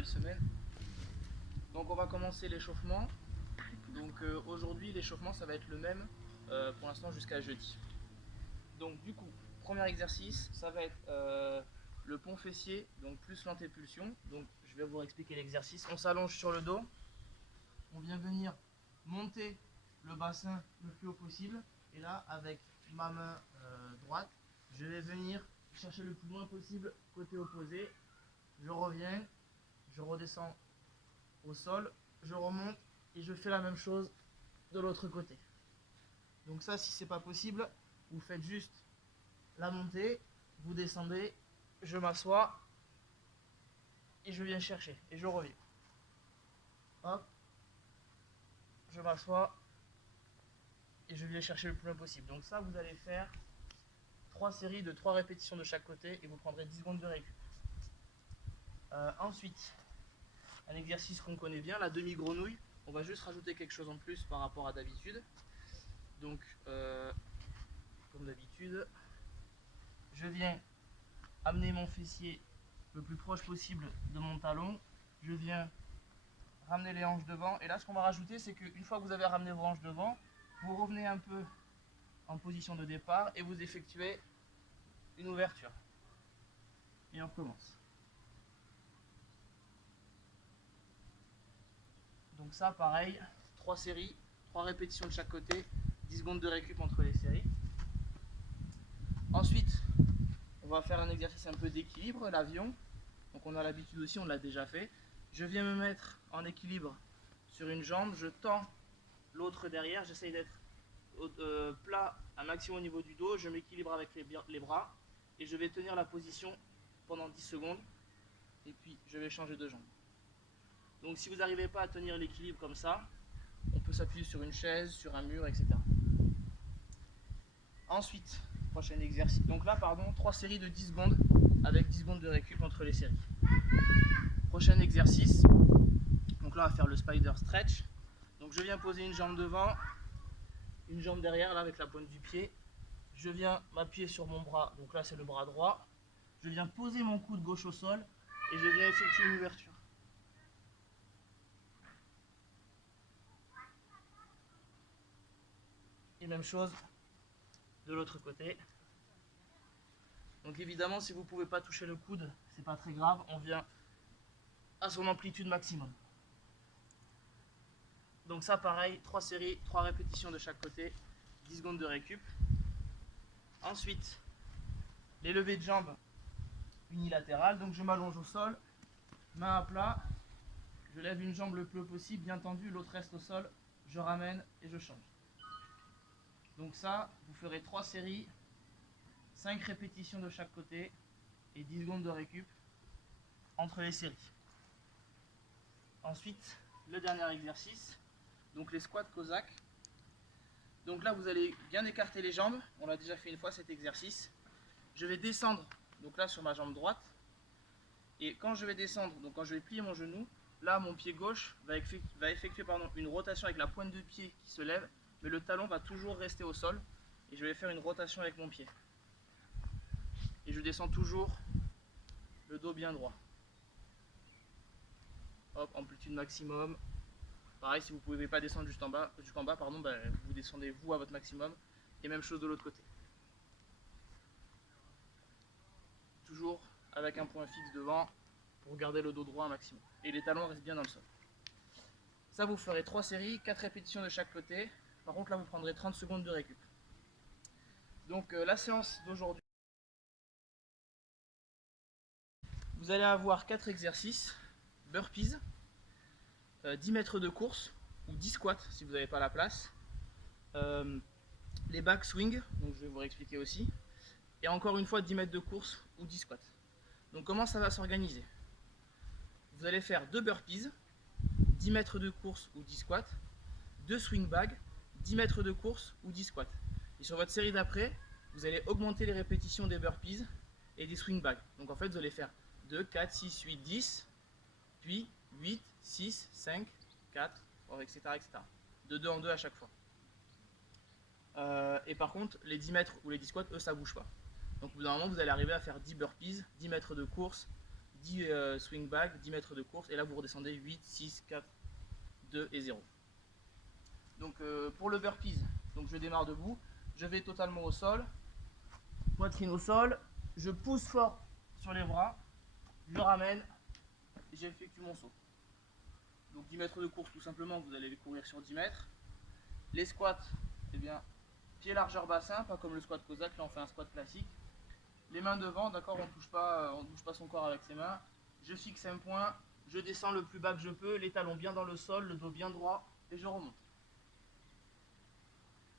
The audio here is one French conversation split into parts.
nouvelle semaine. Donc on va commencer l'échauffement. Donc aujourd'hui l'échauffement ça va être le même pour l'instant jusqu'à jeudi. Donc du coup, premier exercice, ça va être le pont fessier, donc plus l'antépulsion. Donc je vais vous expliquer l'exercice. On s'allonge sur le dos, on vient venir monter le bassin le plus haut possible. Et là, avec ma main droite, je vais venir chercher le plus loin possible côté opposé. Je reviens, je redescends au sol, je remonte et je fais la même chose de l'autre côté. Donc ça, si c'est pas possible, vous faites juste la montée, vous descendez, je m'assois et je viens chercher et je reviens. Hop, je m'assois et je viens chercher le plus loin possible. Donc ça, vous allez faire 3 séries de 3 répétitions de chaque côté et vous prendrez 10 secondes de récup. Ensuite, un exercice qu'on connaît bien, la demi-grenouille. On va juste rajouter quelque chose en plus par rapport à d'habitude. Donc, comme d'habitude, je viens amener mon fessier le plus proche possible de mon talon. Je viens ramener les hanches devant. Et là, ce qu'on va rajouter, c'est qu'une fois que vous avez ramené vos hanches devant, vous revenez un peu en position de départ et vous effectuez une ouverture. Et on recommence. Donc ça, pareil, 3 séries, 3 répétitions de chaque côté, 10 secondes de récup entre les séries. Ensuite, on va faire un exercice un peu d'équilibre, l'avion. Donc on a l'habitude aussi, on l'a déjà fait. Je viens me mettre en équilibre sur une jambe, je tends l'autre derrière, j'essaye d'être plat un maximum au niveau du dos, je m'équilibre avec les bras et je vais tenir la position pendant 10 secondes et puis je vais changer de jambe. Donc si vous n'arrivez pas à tenir l'équilibre comme ça, on peut s'appuyer sur une chaise, sur un mur, etc. Ensuite, prochain exercice. Donc là, 3 séries de 10 secondes avec 10 secondes de récup entre les séries. Prochain exercice. Donc là, on va faire le spider stretch. Donc je viens poser une jambe devant, une jambe derrière, là avec la pointe du pied. Je viens m'appuyer sur mon bras. Donc là, c'est le bras droit. Je viens poser mon coude gauche au sol et je viens effectuer une ouverture. Et même chose de l'autre côté. Donc évidemment, si vous ne pouvez pas toucher le coude, c'est pas très grave, on vient à son amplitude maximum. Donc ça pareil, 3 séries, 3 répétitions de chaque côté, 10 secondes de récup. Ensuite, les levées de jambes unilatérales, donc je m'allonge au sol, main à plat, je lève une jambe le plus haut possible, bien tendue, l'autre reste au sol, je ramène et je change. Donc ça, vous ferez 3 séries, 5 répétitions de chaque côté et 10 secondes de récup entre les séries. Ensuite, le dernier exercice, donc les squats cosaques. Donc là, vous allez bien écarter les jambes. On l'a déjà fait une fois cet exercice. Je vais descendre, donc là sur ma jambe droite. Et quand je vais descendre, donc quand je vais plier mon genou, là mon pied gauche va effectuer une rotation avec la pointe de pied qui se lève, mais le talon va toujours rester au sol. Et je vais faire une rotation avec mon pied. Et je descends toujours le dos bien droit. Hop, amplitude maximum. Pareil, si vous ne pouvez pas descendre jusqu'en bas, vous descendez vous à votre maximum. Et même chose de l'autre côté. Toujours avec un point fixe devant pour garder le dos droit un maximum. Et les talons restent bien dans le sol. Ça, vous ferez 3 séries, 4 répétitions de chaque côté. Par contre, là, vous prendrez 30 secondes de récup. Donc, la séance d'aujourd'hui, vous allez avoir 4 exercices. Burpees, 10 mètres de course ou 10 squats si vous n'avez pas la place. Les back swing, donc je vais vous réexpliquer aussi. Et encore une fois 10 mètres de course ou 10 squats. Donc comment ça va s'organiser? Vous allez faire 2 burpees, 10 mètres de course ou 10 squats, 2 swing bags, 10 mètres de course ou 10 squats. Et sur votre série d'après, vous allez augmenter les répétitions des burpees et des swing bags. Donc en fait, vous allez faire 2, 4, 6, 8, 10, puis 8, 6, 5, 4, etc. De 2 en 2 à chaque fois. Et par contre, les 10 mètres ou les 10 squats, eux, ça bouge pas. Donc au bout d'un moment, vous allez arriver à faire 10 burpees, 10 mètres de course, 10 swing back, 10 mètres de course, et là vous redescendez 8, 6, 4, 2 et 0. Donc pour le burpees, donc je démarre debout, je vais totalement au sol, poitrine au sol, je pousse fort sur les bras, je ramène, j'effectue mon saut. Donc 10 mètres de course tout simplement, vous allez courir sur 10 mètres. Les squats, eh bien, pied largeur bassin, pas comme le squat cosaque, là on fait un squat classique. Les mains devant, d'accord, on ne touche pas son corps avec ses mains. Je fixe un point, je descends le plus bas que je peux, les talons bien dans le sol, le dos bien droit, et je remonte.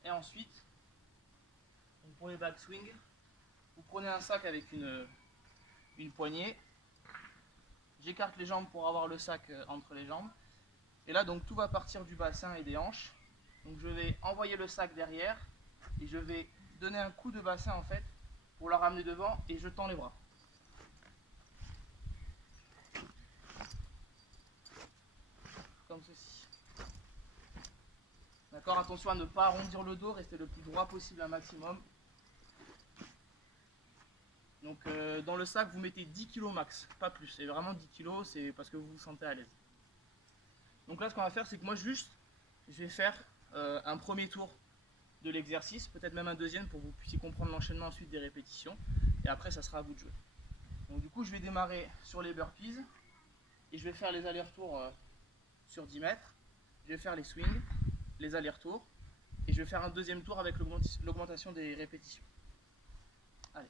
Et ensuite, pour les back swing, vous prenez un sac avec une poignée. J'écarte les jambes pour avoir le sac entre les jambes. Et là, donc tout va partir du bassin et des hanches. Donc je vais envoyer le sac derrière et je vais donner un coup de bassin en fait pour la ramener devant et je tends les bras. Comme ceci. D'accord, attention à ne pas arrondir le dos, restez le plus droit possible un maximum. Donc dans le sac, vous mettez 10 kg max, pas plus. Et vraiment 10 kg, c'est parce que vous vous sentez à l'aise. Donc là, ce qu'on va faire, c'est que moi, je vais faire un premier tour de l'exercice, peut-être même un deuxième pour que vous puissiez comprendre l'enchaînement ensuite des répétitions. Et après, ça sera à vous de jouer. Donc du coup, je vais démarrer sur les burpees et je vais faire les allers-retours sur 10 mètres. Je vais faire les swings, les allers-retours et je vais faire un deuxième tour avec l'augmentation des répétitions. Allez.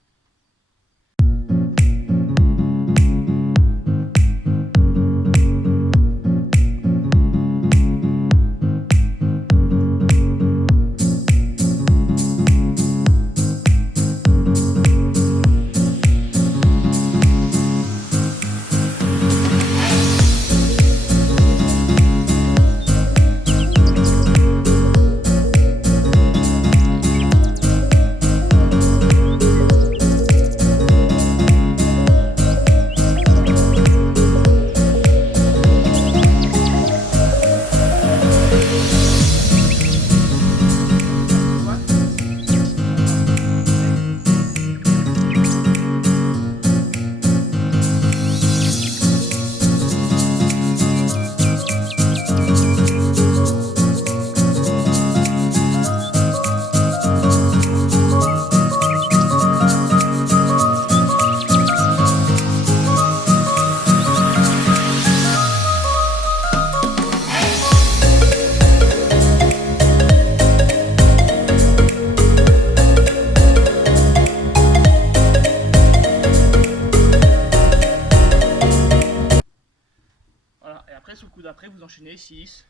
Voilà, et après sur le coup d'après, vous enchaînez 6,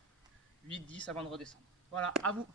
8, 10 avant de redescendre. Voilà, à vous.